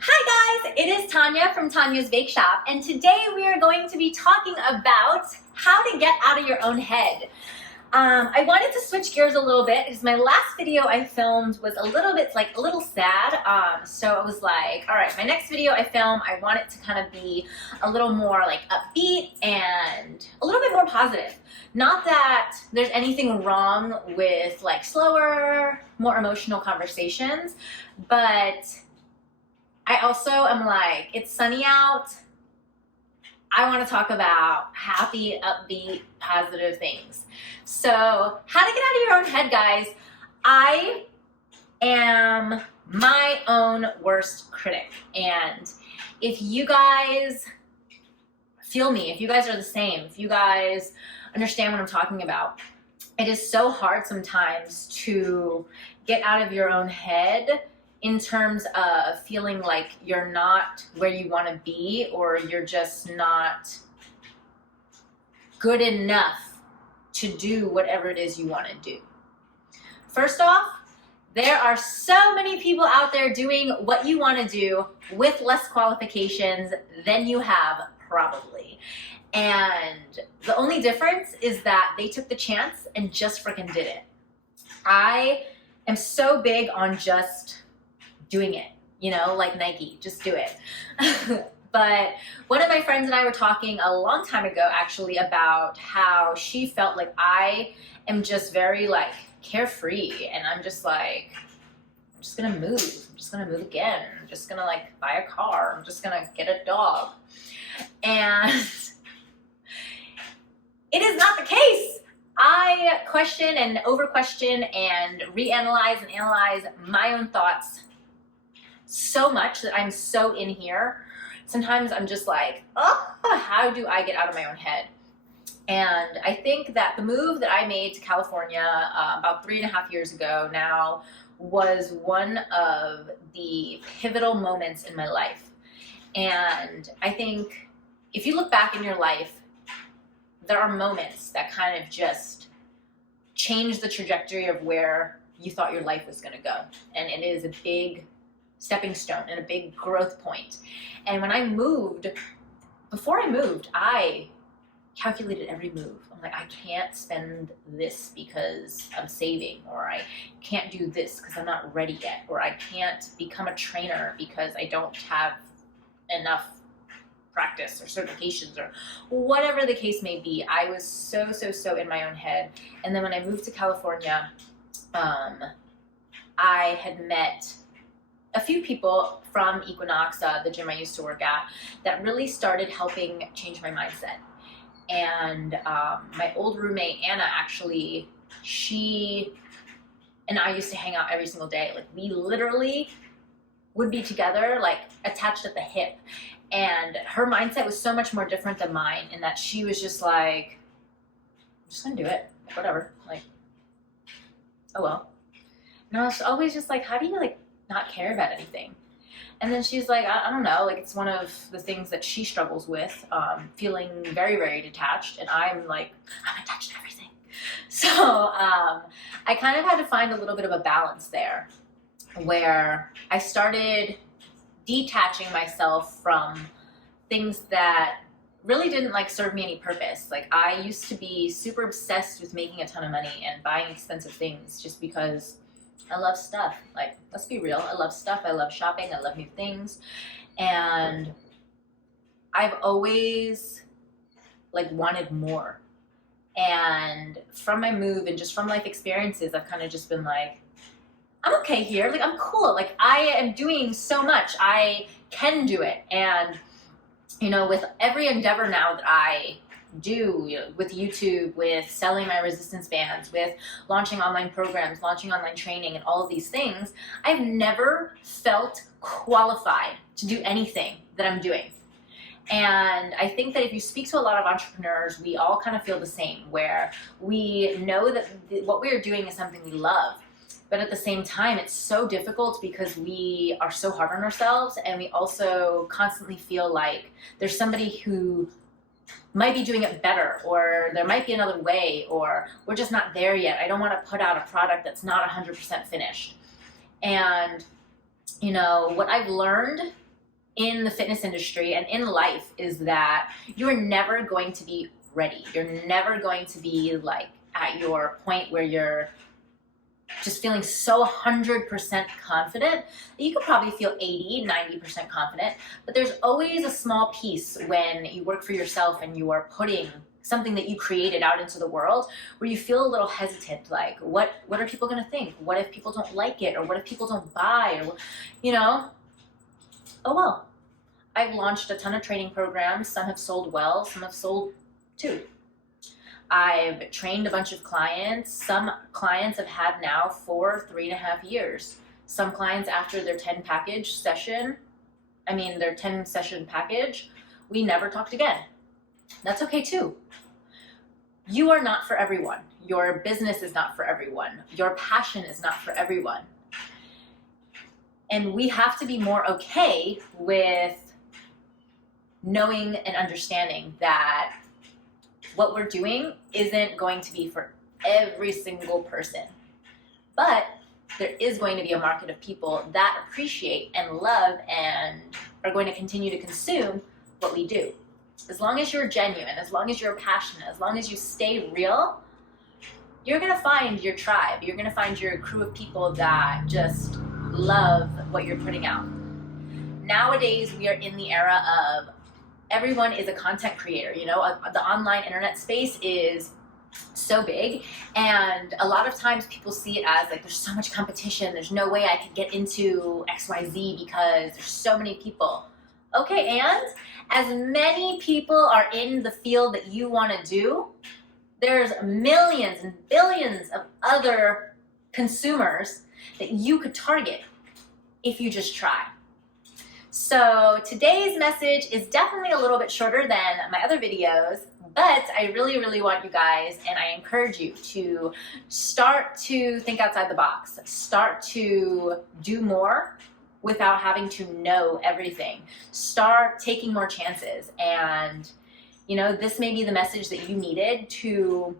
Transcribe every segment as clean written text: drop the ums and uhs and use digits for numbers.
Hi guys, it is Tonya from Tonya's Bakeshop, and today we are going to be talking about how to get out of your own head. I wanted to switch gears a little bit because my last video I filmed was a little sad. So I was like, all right, my next video I film, I want it to kind of be a little more like upbeat and a little bit more positive. Not that there's anything wrong with like slower, more emotional conversations, but I also am like, it's sunny out. I want to talk about happy, upbeat, positive things. So how to get out of your own head, guys. I am my own worst critic. And if you guys feel me, if you guys are the same, if you guys understand what I'm talking about, it is so hard sometimes to get out of your own head in terms of feeling like you're not where you want to be, or you're just not good enough to do whatever it is you want to do. First off, there are so many people out there doing what you want to do with less qualifications than you have probably. And the only difference is that they took the chance and just freaking did it. I am so big on just doing it, you know, like Nike, just do it. But one of my friends and I were talking a long time ago actually about how she felt like I am just very like carefree, and I'm just like, I'm just gonna move. I'm just gonna move again. I'm just gonna like buy a car. I'm just gonna get a dog. And it is not the case. I question and over question and reanalyze and analyze my own thoughts so much that I'm so in here. Sometimes I'm just like, oh, how do I get out of my own head? And I think that the move that I made to California about 3.5 years ago now was one of the pivotal moments in my life. And I think if you look back in your life, there are moments that kind of just change the trajectory of where you thought your life was going to go. And it is a big stepping stone and a big growth point. And when I moved, before I moved, I calculated every move. I'm like, I can't spend this because I'm saving, or I can't do this because I'm not ready yet, or I can't become a trainer because I don't have enough practice or certifications, or whatever the case may be. I was so in my own head. And then when I moved to California, I had met a few people from Equinox, the gym I used to work at, that really started helping change my mindset. And my old roommate, Anna, actually, she and I used to hang out every single day. Like, we literally would be together, like, attached at the hip. And her mindset was so much more different than mine, in that she was just like, I'm just gonna do it, whatever, like, oh well. And I was always just like, how do you, like, not care about anything? And then she's like, I don't know, like, it's one of the things that she struggles with, feeling very detached. And I'm like, I'm attached to everything. So I kind of had to find a little bit of a balance there, where I started detaching myself from things that really didn't like serve me any purpose. Like, I used to be super obsessed with making a ton of money and buying expensive things just because I love stuff. Like, let's be real. I love stuff. I love shopping. I love new things. And I've always like wanted more. And from my move and just from life experiences, I've kind of just been like, I'm okay here. Like, I'm cool. Like, I am doing so much. I can do it. And, you know, with every endeavor now that I do, you know, with YouTube, with selling my resistance bands, with launching online programs, launching online training, and all of these things, I've never felt qualified to do anything that I'm doing. And I think that if you speak to a lot of entrepreneurs, we all kind of feel the same, where we know that what we are doing is something we love. But at the same time, it's so difficult because we are so hard on ourselves, and we also constantly feel like there's somebody who might be doing it better, or there might be another way, or we're just not there yet. I don't want to put out a product that's not 100% finished. And, you know, what I've learned in the fitness industry and in life is that you're never going to be ready. You're never going to be like at your point where you're just feeling so 100% confident that you could probably feel 80, 90% confident. But there's always a small piece when you work for yourself and you are putting something that you created out into the world where you feel a little hesitant, like what are people going to think? What if people don't like it? Or what if people don't buy? Or, you know, oh well. I've launched a ton of training programs. Some have sold well, some have sold too. I've trained a bunch of clients. Some clients I've had now for 3.5 years. Some clients after their 10 session package, we never talked again. That's okay too. You are not for everyone. Your business is not for everyone. Your passion is not for everyone. And we have to be more okay with knowing and understanding that what we're doing isn't going to be for every single person. But there is going to be a market of people that appreciate and love and are going to continue to consume what we do. As long as you're genuine, as long as you're passionate, as long as you stay real, you're going to find your tribe. You're going to find your crew of people that just love what you're putting out. Nowadays, we are in the era of everyone is a content creator. You know, the online internet space is so big, and a lot of times people see it as like there's so much competition, there's no way I could get into XYZ because there's so many people. Okay, and as many people are in the field that you want to do, there's millions and billions of other consumers that you could target if you just try. So today's message is definitely a little bit shorter than my other videos, but I really, really want you guys, and I encourage you to start to think outside the box. Start to do more without having to know everything. Start taking more chances. And, you know, this may be the message that you needed to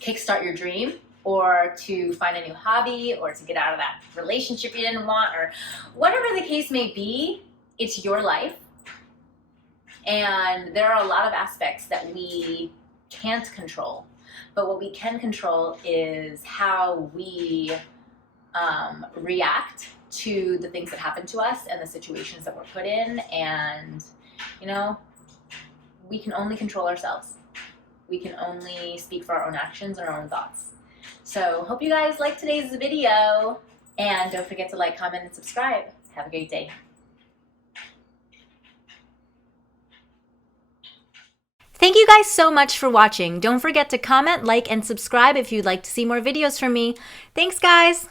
kickstart your dream, or to find a new hobby, or to get out of that relationship you didn't want, or whatever the case may be. It's your life. And there are a lot of aspects that we can't control. But what we can control is how we react to the things that happen to us and the situations that we're put in. And, you know, we can only control ourselves. We can only speak for our own actions and our own thoughts. So hope you guys liked today's video, and don't forget to like, comment, and subscribe. Have a great day. Thank you guys so much for watching. Don't forget to comment, like, and subscribe if you'd like to see more videos from me. Thanks, guys.